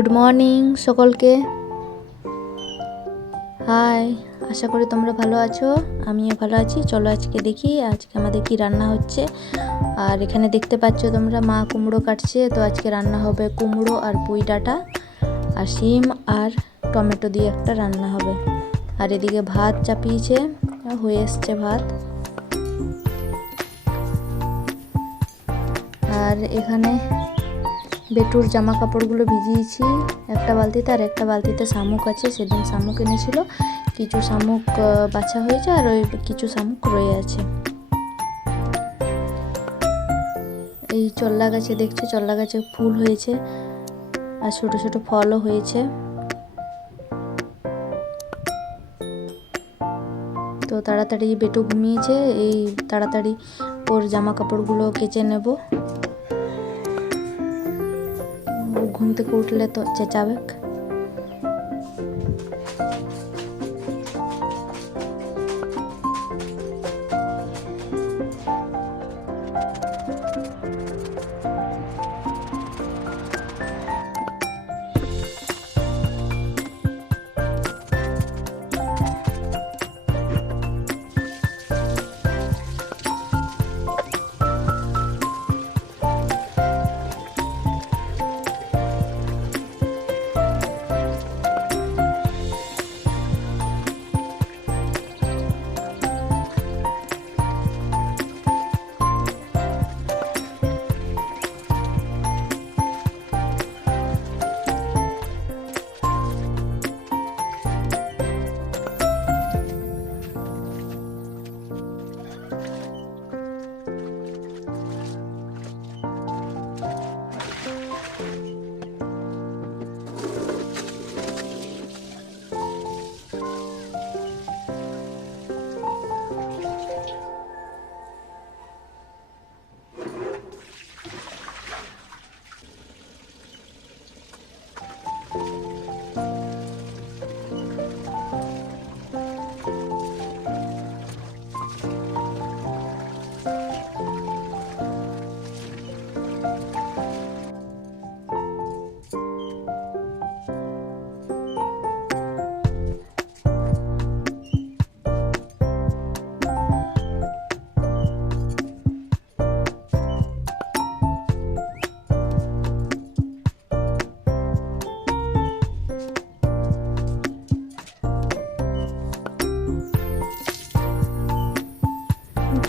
Good morning সকলকে। High, আশা করি তোমরা ভালো আছো, আমিও ভালো আছি। চলো আজকে দেখি আজকে আমাদের কি রান্না হচ্ছে। আর এখানে দেখতে পাচ্ছ তোমরা মা কুমড়ো কাটছে। তো আজকে রান্না হবে কুমড়ো আর পুঁই ডাঁটা আর শিম আর টমেটো দিয়ে একটা রান্না হবে। আর এদিকে ভাত চাপিয়েছে, হয়ে এসছে ভাত। আর এখানে বেটুর জামা কাপড়গুলো ভিজিয়েছি একটা বালতিতে, আর একটা বালতিতে শামুক আছে, সেদিন শামুক এনেছিল। কিছু শামুক বাছা হয়েছে আর ওই কিছু শামুক রয়ে আছে। এই চল্লা গাছে দেখছো, চল্লা গাছে ফুল হয়েছে আর ছোট ছোট ফলও হয়েছে। তো তাড়াতাড়ি বেটু ঘুমিয়েছে, এই তাড়াতাড়ি ওর জামা কাপড়গুলো কেচে নেব। ঘুম থেকে উঠলে তো চেঁচাবে।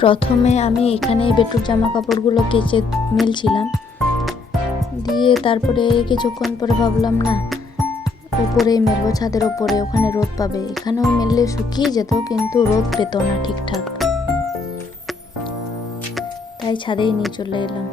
প্রথমে আমি এখানে বেটুর জামা কাপড়গুলো কেচে মেলছিলাম, দিয়ে তারপরে কিছুক্ষণ পরে ভাবলাম না উপরেই মেলবো, ছাদের ওপরে, ওখানে রোদ পাবে। এখানেও মেললে শুকিয়ে যেত কিন্তু রোদ পেত না ঠিকঠাক, তাই ছাদেই নিয়ে চলে এলাম।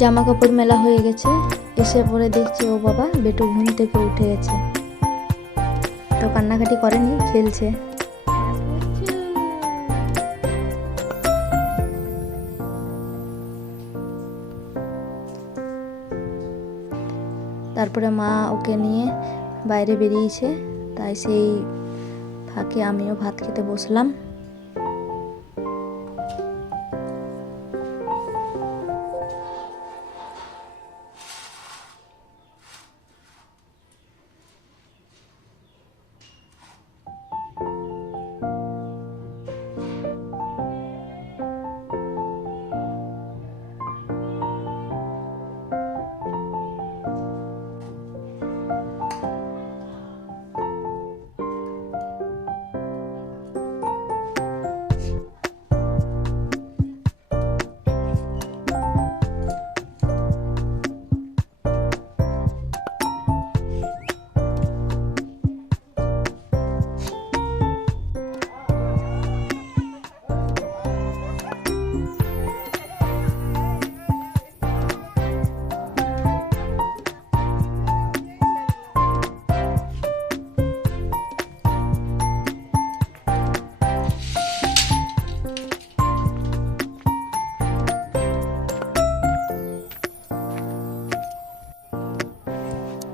জামা কাপড় মেলা হয়ে গেছে, এসে পরে দেখছি ও বাবা বেটু ঘুম থেকে উঠে গেছে। তো কান্নাকাটি করেনি, খেলছে। তারপরে মা ওকে নিয়ে বাইরে বেরিয়েছে, তাই সেই ফাঁকে আমিও ভাত খেতে বসলাম।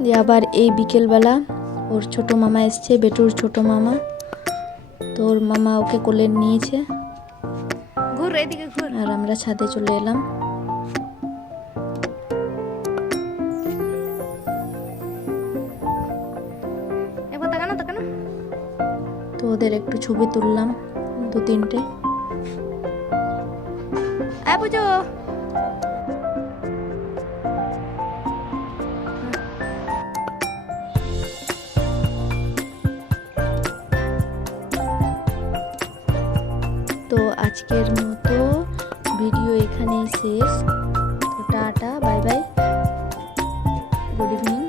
দিয়ে আবার এই বিকেলবেলা ওর ছোট মামা এসছে, বেটুর ছোট মামা। তো ওর মামা ওকে কোলে নিয়েছে আর আমরা ছাদে চলে এলাম। তো ওদের একটু ছবি তুললাম 2-3টে। তো আজকের মতো ভিডিও এখানেই শেষ। তো tata, bye bye, good evening.